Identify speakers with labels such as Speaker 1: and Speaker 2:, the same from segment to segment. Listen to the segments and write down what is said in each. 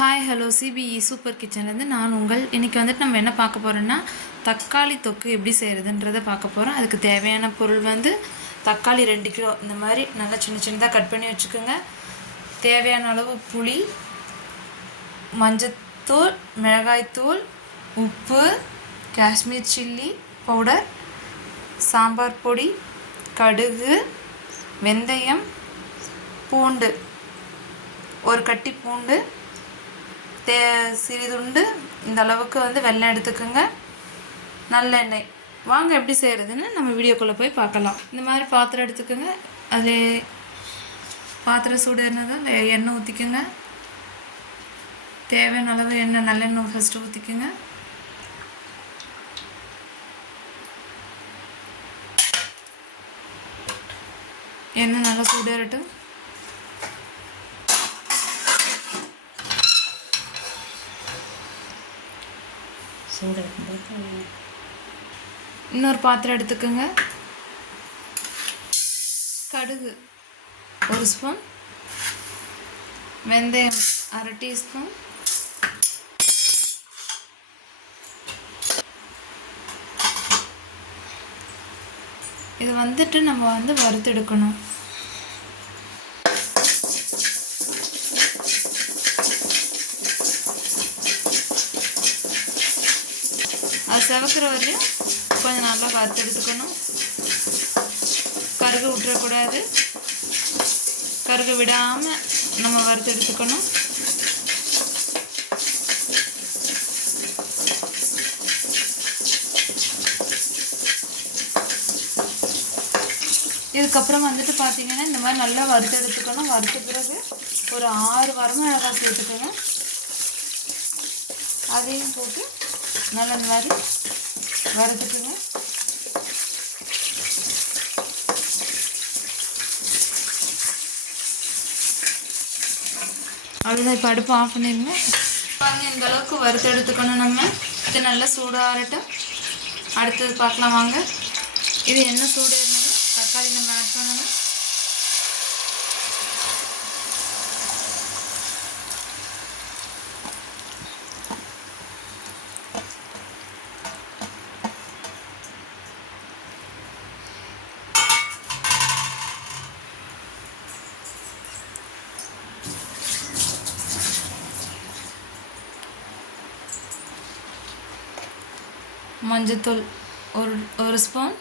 Speaker 1: Hi hello CBE super கிச்சன்லேருந்து நான் உங்கள் இன்றைக்கி வந்துட்டு நம்ம என்ன பார்க்க போகிறோன்னா தக்காளி தொக்கு எப்படி செய்கிறதுன்றதை பார்க்க போகிறோம் அதுக்கு தேவையான பொருள் வந்து தக்காளி ரெண்டு கிலோ. இந்த மாதிரி நல்லா சின்ன சின்னதாக கட் பண்ணி வச்சுக்கோங்க. தேவையான அளவு புளி மஞ்சத்தூள் மிளகாய்த்தூள் உப்பு காஷ்மீர் சில்லி பவுடர் சாம்பார் பொடி கடுகு வெந்தயம் பூண்டு. ஒரு கட்டி பூண்டு தே சிறிதுண்டு. இந்த அளவுக்கு வந்து வெள்ளம் எடுத்துக்கோங்க. நல்லெண்ணெய் வாங்க எப்படி செய்கிறதுன்னு நம்ம வீடியோக்குள்ளே போய் பார்க்கலாம். இந்த மாதிரி பாத்திரம் எடுத்துக்கோங்க. அது பாத்திரம் சூடு என்னதான் எண்ணெய் ஊற்றிக்கோங்க தேவையான அளவு எண்ணெய் நல்லெண்ணெய் ஃபஸ்ட்டு ஊற்றிக்கோங்க எண்ணெய் நல்லா சூடேறட்டும். இன்னொரு பாத்திரம் எடுத்துக்கோங்க. கடுகு ஒரு ஸ்பூன் வெந்தயம் அரை டீஸ்பூன் இது வந்துட்டு நம்ம வந்து வறுத்தெடுக்கணும். செவக்கிற வரையும் கொஞ்சம் நல்லா வறுத்து எடுத்துக்கணும். கருகு விட்டுறக்கூடாது கருகு விடாமல் நம்ம வறுத்து எடுத்துக்கணும். இதுக்கப்புறம் வந்துட்டு பார்த்தீங்கன்னா இந்த மாதிரி நல்லா வறுத்து எடுத்துக்கணும். வறுத்த பிறகு ஒரு ஆறு வரமிளகாய் சேர்த்துக்கணும் அதையும் போட்டு நல்லா இந்த மாதிரி வறுத்துக்குங்க. அவ்வளோதான் இப்போ அடுப்பு ஆஃப் பண்ணிடுங்க. பாருங்க இந்த அளவுக்கு வறுத்து எடுத்துக்கணும் நம்ம. இது நல்லா சூடாகட்டும் அடுத்தது பார்க்கலாம் வாங்க. இது என்ன சூடு இருந்தது தக்காளி நம்ம ஆட் பண்ணணும் மஞ்சத்தூள் ஒரு ஒரு ஸ்பூன்.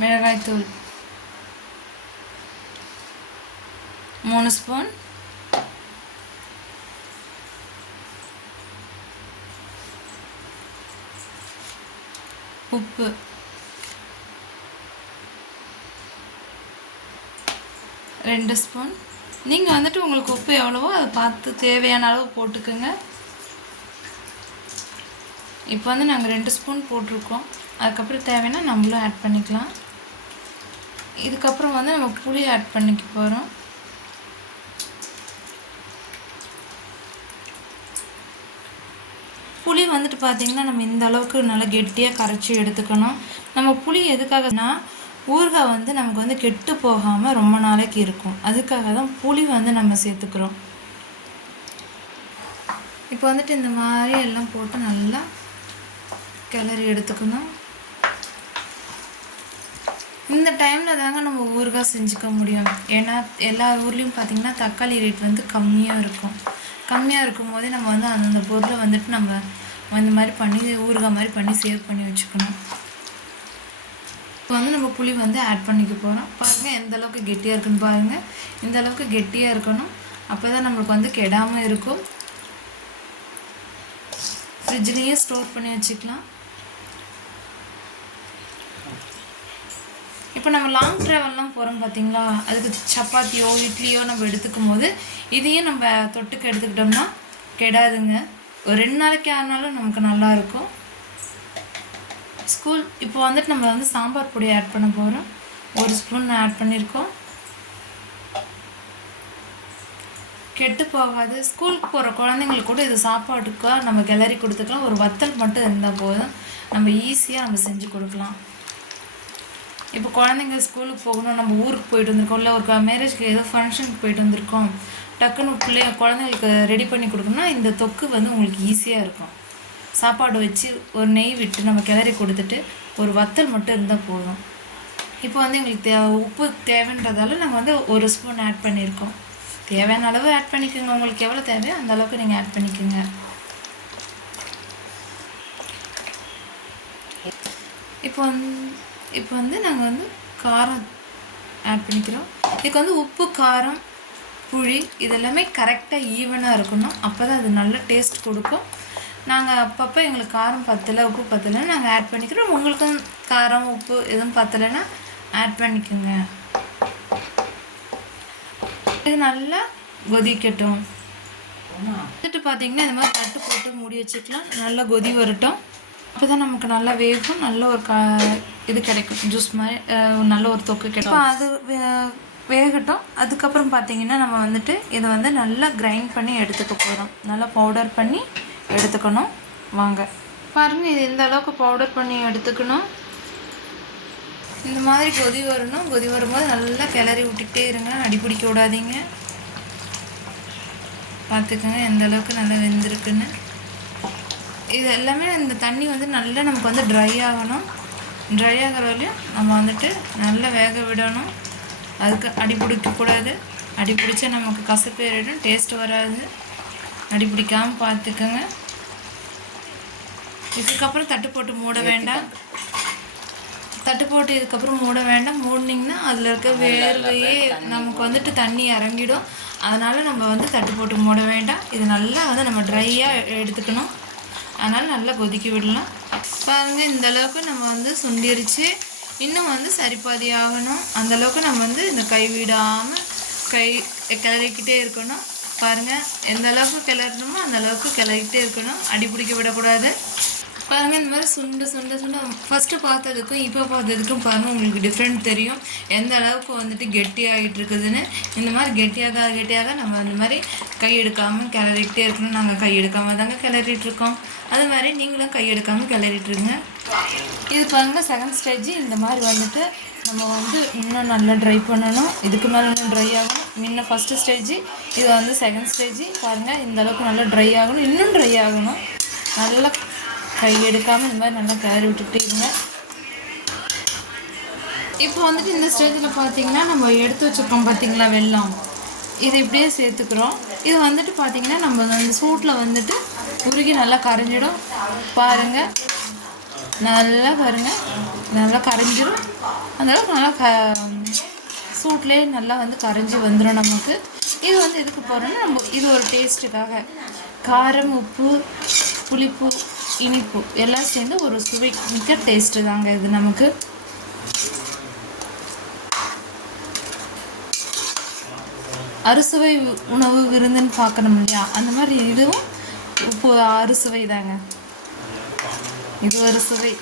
Speaker 1: மிளகாய்த்தூள். மூணு ஸ்பூன். உப்பு. ரெண்டு ஸ்பூன். நீங்கள் வந்துட்டு உங்களுக்கு உப்பு எவ்வளவோ அதை பார்த்து தேவையான அளவு போட்டுக்கோங்க. இப்போ வந்து நாங்கள் ரெண்டு ஸ்பூன் போட்டிருக்கோம். அதுக்கப்புறம் தேவைன்னா நம்மளும் ஆட் பண்ணிக்கலாம். இதுக்கப்புறம் வந்து நம்ம புளி ஆட் பண்ணிக்க போகிறோம் புளி வந்துட்டு பார்த்திங்கன்னா நம்ம இந்த அளவுக்கு நல்லா கெட்டியாக கரைச்சி எடுத்துக்கணும். நம்ம புளி எதுக்காகனா ஊறுகாய் வந்து நமக்கு வந்து கெட்டு போகாமல் ரொம்ப நாளைக்கு இருக்கும். அதுக்காக தான் புளி வந்து நம்ம சேர்த்துக்கிறோம். இப்போ வந்துட்டு இந்த மாதிரி எல்லாம் போட்டு நல்லா கிளறி எடுத்துக்கணும். இந்த டைமில் தாங்க நம்ம ஊறுகாய் செஞ்சுக்க முடியும். ஏன்னா எல்லா ஊர்லேயும் பார்த்திங்கன்னா தக்காளி ரேட் வந்து கம்மியாக இருக்கும். கம்மியாக இருக்கும் போதே நம்ம வந்து அந்தந்த பொருளை வந்துட்டு நம்ம இந்த மாதிரி பண்ணி ஊறுகாய் மாதிரி பண்ணி சேவ் பண்ணி வச்சுக்கணும். இப்போ வந்து நம்ம புளி வந்து ஆட் பண்ணிக்க போகிறோம் பாருங்கள் எந்த அளவுக்கு கெட்டியாக இருக்குன்னு பாருங்கள் இந்த அளவுக்கு கெட்டியாக இருக்கணும். அப்போ தான் நம்மளுக்கு வந்து கெடாமல் இருக்கும். ஃப்ரிட்ஜ்லேயே ஸ்டோர் பண்ணி வச்சுக்கலாம். இப்போ நம்ம லாங் ட்ராவல்லாம் போகிறோம் பார்த்தீங்களா அதுக்கு சப்பாத்தியோ இட்லியோ நம்ம எடுத்துக்கும் போது இதையும் நம்ம தொட்டுக்கு எடுத்துக்கிட்டோம்னா கெடாதுங்க. ஒரு ரெண்டு நாளைக்கு ஆனாலும் நமக்கு நல்லா இருக்கும். ஸ்கூல் இப்போ வந்துட்டு நம்ம வந்து சாம்பார் பொடி ஆட் பண்ண போகிறோம் ஒரு ஸ்பூன் ஆட் பண்ணியிருக்கோம் கெட்டு போகாது. ஸ்கூலுக்கு போகிற குழந்தைங்களுக்கு கூட இது சாப்பாட்டுக்கா நம்ம கிளறி கொடுத்துக்கலாம். ஒரு வத்தல் மட்டும் இருந்தால் போதும். நம்ம ஈஸியாக நம்ம செஞ்சு கொடுக்கலாம். இப்போ குழந்தைங்க ஸ்கூலுக்கு போகணும். நம்ம ஊருக்கு போயிட்டு வந்திருக்கோம். இல்லை ஒரு மேரேஜ்க்கு ஏதோ ஃபங்க்ஷனுக்கு போயிட்டு வந்திருக்கோம். டக்குன்னு பிள்ளைய குழந்தைங்களுக்கு ரெடி பண்ணி கொடுக்கணும்னா இந்த தொக்கு வந்து உங்களுக்கு ஈஸியாக இருக்கும். சாப்பாடு வச்சு ஒரு நெய் விட்டு நம்ம கிளறி கொடுத்துட்டு ஒரு வத்தல் மட்டும் இருந்தால் போதும். இப்போ வந்து எங்களுக்கு தே உப்பு தேவைன்றதால நாங்கள் வந்து ஒரு ஸ்பூன் ஆட் பண்ணியிருக்கோம். தேவையான அளவு ஆட் பண்ணிக்கோங்க. உங்களுக்கு எவ்வளோ தேவையோ அந்த அளவுக்கு நீங்கள் ஆட் பண்ணிக்கோங்க. இப்போ வந்து இப்போ வந்து நாங்கள் வந்து காரம் ஆட் பண்ணிக்கிறோம். இதுக்கு வந்து உப்பு காரம் புளி இதெல்லாமே கரெக்டாக ஈவனாக இருக்கணும். அப்போ தான் அது நல்ல டேஸ்ட் கொடுக்கும். நாங்கள் அப்பப்போ எங்களுக்கு காரம் பத்தலை உப்பு பத்தலைன்னு நாங்கள் ஆட் பண்ணிக்கிறோம். உங்களுக்கும் காரம் உப்பு எதுவும் பத்தலைன்னா ஆட் பண்ணிக்கோங்க. இது நல்லா கொதிக்கட்டும். வந்துட்டு பார்த்தீங்கன்னா இந்த மாதிரி தட்டு போட்டு மூடி வச்சுக்கலாம். நல்லா கொதி வரட்டும். அப்போ தான் நமக்கு நல்லா வேகும். நல்ல ஒரு கா இது கிடைக்கும். ஜூஸ் மாதிரி நல்ல ஒரு தொக்கு கிடைக்கும். அது வே- வேகட்டும். அதுக்கப்புறம் பார்த்தீங்கன்னா நம்ம வந்துட்டு இதை வந்து நல்லா கிரைண்ட் பண்ணி எடுத்துக்க போகிறோம் நல்லா பவுடர் பண்ணி எடுத்துக்கணும். வாங்க. பாருங்கள் இது இந்த அளவுக்கு பவுடர் பண்ணி எடுத்துக்கணும். இந்த மாதிரி கொதி வரணும். கொதி வரும்போது நல்லா கிளறி விட்டுக்கிட்டே இருங்க. அடிப்பிடிக்க விடாதீங்க. பார்த்துக்கோங்க எந்த அளவுக்கு நல்லா வெந்திருக்குன்னு. இது எல்லாமே இந்த தண்ணி வந்து நல்லா நமக்கு வந்து ட்ரை ஆகணும். ட்ரை ஆகிற வரையும் நம்ம வந்துட்டு நல்லா வேக விடணும். அதுக்கு அடி பிடிக்கக்கூடாது அடி பிடிச்சா நமக்கு கசப்பேறிடும் டேஸ்ட் வராது. அடி பிடிக்காமல் பார்த்துக்கோங்க. இதுக்கப்புறம் தட்டு போட்டு மூட வேண்டாம். தட்டு போட்டு இதுக்கப்புறம் மூட வேண்டாம். மூடினீங்கன்னா அதில் இருக்க வேர்வையே நமக்கு வந்துட்டு தண்ணி இறங்கிடும். அதனால நம்ம வந்து தட்டு போட்டு மூட வேண்டாம். இது நல்லா வந்து நம்ம ட்ரையாக எடுத்துக்கணும். அதனால் நல்லா கொதிக்க விடலாம். பாருங்க இந்த அளவுக்கு நம்ம வந்து சுண்டிருச்சு. இன்னும் வந்து சரிபாதி ஆகணும். அந்த அளவுக்கு நம்ம வந்து இந்த கை விடாமல் கை கிளறிக்கிட்டே இருக்கணும். பாருங்கள் எந்த அளவுக்கு கிளறணுமோ அந்த அளவுக்கு கிளறிக்கிட்டே இருக்கணும். அடி பிடிக்க விடக்கூடாது. பாருங்கள் இந்த மாதிரி சுண்டு சுண்டு சுண்டு ஃபஸ்ட்டு பார்த்ததுக்கும் இப்போ பார்த்ததுக்கும் பாருங்கள் உங்களுக்கு டிஃப்ரெண்ட் தெரியும். எந்த அளவுக்கு வந்துட்டு கெட்டி ஆகிட்டு இருக்குதுன்னு இந்த மாதிரி கெட்டியாக கெட்டியாக நம்ம அந்த மாதிரி கை எடுக்காமல் கிளறிக்கிட்டே இருக்கணும். நாங்கள் கை எடுக்காமல் தாங்க கிளறிட்டு இருக்கோம் அது மாதிரி நீங்களும் கை எடுக்காமல் கிளறிட்டுருங்க. இது பாருங்க செகண்ட் ஸ்டேஜ் இந்த மாதிரி வந்துட்டு நம்ம வந்து இன்னும் நல்லா ட்ரை பண்ணணும். இதுக்கு மேலே இன்னும் ட்ரை ஆகணும். முன்ன ஃபஸ்ட்டு ஸ்டேஜ் இது வந்து செகண்ட் ஸ்டேஜ் பாருங்கள் இந்த அளவுக்கு நல்லா ட்ரை ஆகணும். இன்னும் ட்ரை ஆகணும். நல்லா கை எடுக்காமல் இந்த மாதிரி நல்லா கேரி விட்டுக்கிட்டே இருங்க. இப்போ வந்துட்டு இந்த ஸ்டேஜில் பார்த்தீங்கன்னா நம்ம எடுத்து வச்சுருக்கோம் பார்த்தீங்களா வெள்ளம் இதை இப்படியே சேர்த்துக்கிறோம். இது வந்துட்டு பார்த்தீங்கன்னா நம்ம அந்த சூட்டில் வந்துட்டு உருகி நல்லா கரைஞ்சிடும். பாருங்கள் நல்லா பாருங்கள் நல்லா கரைஞ்சிரும். அந்த அளவுக்கு நல்லா க சூட்லேயே நல்லா வந்து கரைஞ்சி வந்துடும் நமக்கு. இது வந்து எதுக்கு போகிறோன்னா நம்ம இது ஒரு டேஸ்ட்டுக்காக. காரம் உப்பு புளிப்பு இனிப்பு எல்லாம் சேர்ந்து ஒரு சுவை மிக்க டேஸ்ட்டு தாங்க இது நமக்கு. அறுசுவை உணவு விருந்துன்னு பார்க்கணும் இல்லையா? அந்த மாதிரி இதுவும் உப்பு அறுசுவை தாங்க. இது ஒரு சுவை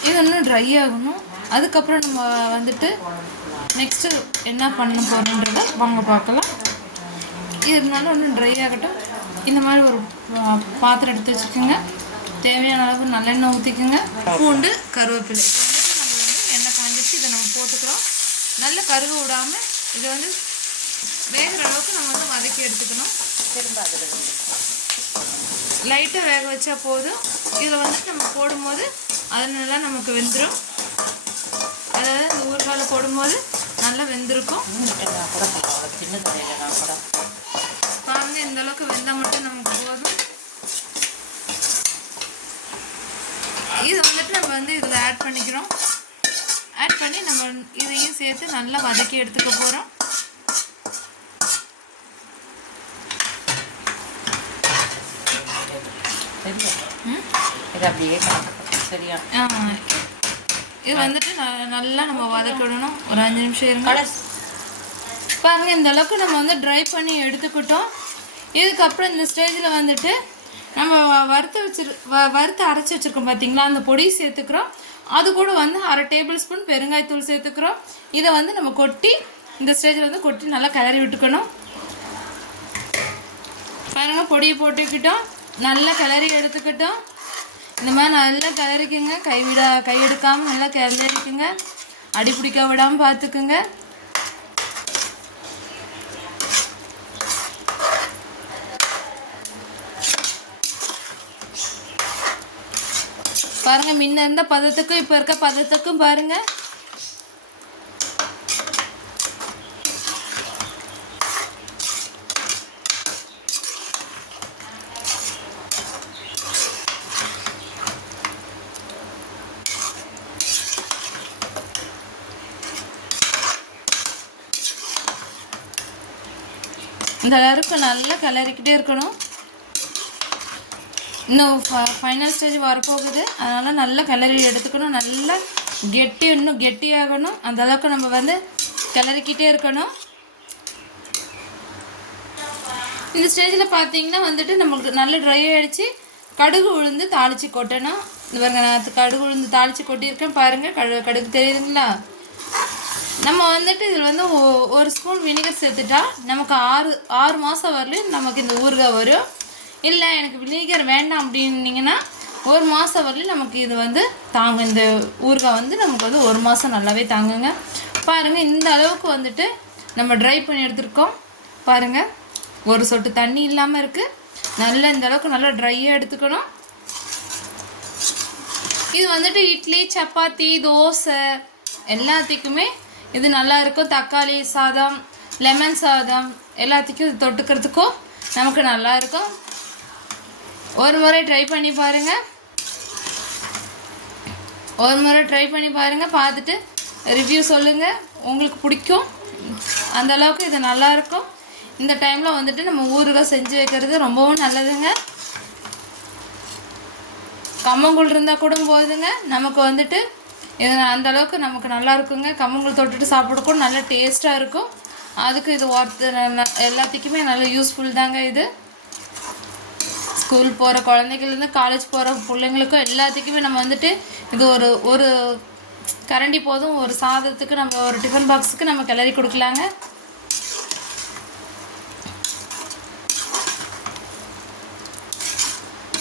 Speaker 1: இது இன்னும் ட்ரை ஆகணும் அதுக்கப்புறம் நம்ம வந்துட்டு நெக்ஸ்ட்டு என்ன பண்ண போகிறோன்றத வாங்க பார்க்கலாம் இது இருந்தாலும் இன்னும் ட்ரை ஆகட்டும் இந்த மாதிரி ஒரு பாத்திரம் எடுத்து வச்சுக்கோங்க. தேவையான அளவு நல்லெண்ணெய் ஊற்றிக்கோங்க பூண்டு கருவேப்பிலை. இது நம்ம வந்து எண்ணெய் காஞ்சிச்சு இதை நம்ம போட்டுக்கிறோம். நல்ல கருக விடாமல் இதை வந்து வேகிற அளவுக்கு நம்ம வந்து வதக்கி எடுத்துக்கணும். லைட்டாக வேக வச்சா போதும். இதில் வந்துட்டு நம்ம போடும்போது அதனால நமக்கு வெந்துடும் அதாவது இந்த ஊறுகாயில் போடும்போது நல்லா வெந்திருக்கும். பாருங்க இந்த அளவுக்கு வெந்தால் மட்டும் நமக்கு போதும். இது வந்துட்டு நம்ம வந்து இதில் ஆட் பண்ணிக்கிறோம். ஆட் பண்ணி நம்ம இதையும் சேர்த்து நல்லா வதக்கி எடுத்துக்க போகிறோம்
Speaker 2: இது அப்படியே சரியா?
Speaker 1: இது வந்துட்டு நல்லா நம்ம வதக்கிடணும் ஒரு அஞ்சு நிமிஷம் இருங்க. பாருங்கள் இந்த அளவுக்கு நம்ம வந்து ட்ரை பண்ணி எடுத்துக்கிட்டோம். இதுக்கப்புறம் இந்த ஸ்டேஜில் வந்துட்டு நம்ம வ- வறுத்து வச்சிரு வ வறுத்து அரைச்சி வச்சுருக்கோம் பார்த்தீங்களா அந்த பொடி சேர்த்துக்கிறோம். அது கூட வந்து அரை டேபிள் ஸ்பூன் பெருங்காயத்தூள் சேர்த்துக்கிறோம். இதை வந்து நம்ம கொட்டி இந்த ஸ்டேஜில் வந்து கொட்டி நல்லா கிளறி விட்டுக்கணும். பாருங்கள் பொடியை போட்டுக்கிட்டோம். நல்லா கிளறி எடுத்துக்கிட்டோம். இந்த மாதிரி நல்லா கிளறிக்குங்க. கைவிட கை எடுக்காமல் நல்லா கிளறிக்குங்க. அடி பிடிக்க விடாமல் பார்த்துக்குங்க பாருங்க முன்ன இருந்த பதத்துக்கும் இப்போ இருக்க பதத்துக்கும் பாருங்க. இந்த அளவுக்கு நல்லா கிளறிக்கிட்டே இருக்கணும். இன்னும் ஃபைனல் ஸ்டேஜ் வரப்போகுது. அதனால் நல்லா கிளறி எடுத்துக்கணும். நல்லா கெட்டி இன்னும் கெட்டியாகணும் அந்த அளவுக்கு நம்ம வந்து கிளறிக்கிட்டே இருக்கணும். இந்த ஸ்டேஜில் பார்த்தீங்கன்னா வந்துட்டு நம்மளுக்கு நல்ல ட்ரை ஆகிடுச்சு கடுகு உளுந்து தாளித்து கொட்டணும். இந்த நான் கடுகு உளுந்து தாளித்து கொட்டியிருக்கேன். பாருங்கள் கடு கடுகு தெரியுதுங்களா? நம்ம வந்துட்டு இதில் வந்து ஒ- ஒரு ஸ்பூன் வினிகர் சேர்த்துட்டா நமக்கு ஆறு ஆறு மாதம் வரலையும் நமக்கு இந்த ஊறுகாய் வரும். இல்லை எனக்கு வினிகர் வேண்டாம் அப்படின்னீங்கன்னா ஒரு மாதம் வரலையும் நமக்கு இது வந்து தாங்க இந்த ஊறுகாய் வந்து நமக்கு வந்து ஒரு மாதம் நல்லாவே தாங்குங்க. பாருங்கள் இந்த அளவுக்கு வந்துட்டு நம்ம ட்ரை பண்ணி எடுத்துருக்கோம். பாருங்கள் ஒரு சொட்டு தண்ணி இல்லாமல் இருக்குது நல்லா இந்த அளவுக்கு நல்லா ட்ரையாக எடுத்துக்கணும். இது வந்துட்டு இட்லி சப்பாத்தி தோசை எல்லாத்துக்குமே இது நல்லா இருக்கும். தக்காளி சாதம் லெமன் சாதம் எல்லாத்துக்கும் இது தொட்டுக்கிறதுக்கும் நமக்கு நல்லா இருக்கும். ஒரு முறை ட்ரை பண்ணி பாருங்க. ஒரு முறை ட்ரை பண்ணி பாருங்கள் பார்த்துட்டு ரிவ்யூ சொல்லுங்கள் உங்களுக்கு பிடிக்கும். அந்தளவுக்கு இது நல்லா இருக்கும். இந்த டைமில் வந்துட்டு நம்ம ஊறுகாய் செஞ்சு வைக்கிறது ரொம்பவும் நல்லதுங்க. கம்மங்கூழ் இருந்தால் கூட போதுங்க. நமக்கு வந்துட்டு இது அந்தளவுக்கு நமக்கு நல்லா இருக்குங்க. கம்மங்கூழ் தொட்டுட்டு சாப்பிட கூட நல்ல டேஸ்ட்டாக இருக்கும். அதுக்கு இது ஒர்த்து எல்லாத்துக்குமே நல்ல யூஸ்ஃபுல் தாங்க இது. ஸ்கூல் போகிற குழந்தைகள்லேருந்து காலேஜ் போகிற பிள்ளைங்களுக்கும் எல்லாத்துக்குமே நம்ம வந்துட்டு இது ஒரு ஒரு கரண்டி போதும். ஒரு சாதத்துக்கு நம்ம ஒரு டிஃபன் பாக்ஸுக்கு நம்ம கிளறி கொடுக்கலாங்க.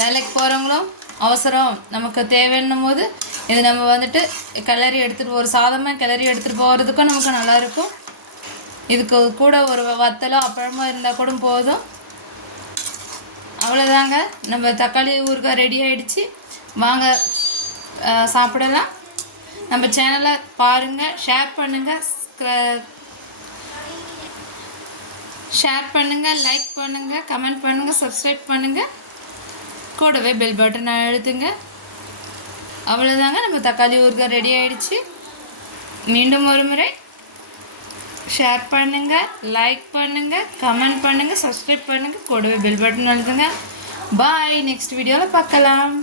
Speaker 1: வேலைக்கு போகிறவங்களும் அவசரம். நமக்கு தேவைன்னும் போது இது நம்ம வந்துட்டு கிளறி எடுத்துகிட்டு ஒரு சாதமாக கிளறி எடுத்துகிட்டு போகிறதுக்கும் நமக்கு நல்லா இருக்கும். இதுக்கு கூட ஒரு வத்தலோ அப்பளமோ இருந்தால் கூட போதும். அவ்வளோதாங்க நம்ம தக்காளி ஊறுகாய் ரெடி ஆகிடுச்சு வாங்க சாப்பிடலாம். நம்ம சேனலை பாருங்கள் ஷேர் பண்ணுங்கள் ஷேர் பண்ணுங்கள் லைக் பண்ணுங்கள் கமெண்ட் பண்ணுங்கள் சப்ஸ்கிரைப் பண்ணுங்கள் கூடவே பெல் பட்டனை அழுத்துங்க. அவ்வளோதாங்க நம்ம தக்காளி ஊறுகாய் ரெடி ஆகிடுச்சு மீண்டும் ஒரு முறை ஷேர் பண்ணுங்கள் லைக் பண்ணுங்கள் கமெண்ட் பண்ணுங்கள் சப்ஸ்கிரைப் பண்ணுங்கள் கூடவே பெல் பட்டன் அழுதுங்க பாய் நெக்ஸ்ட் வீடியோவில் பார்க்கலாம்.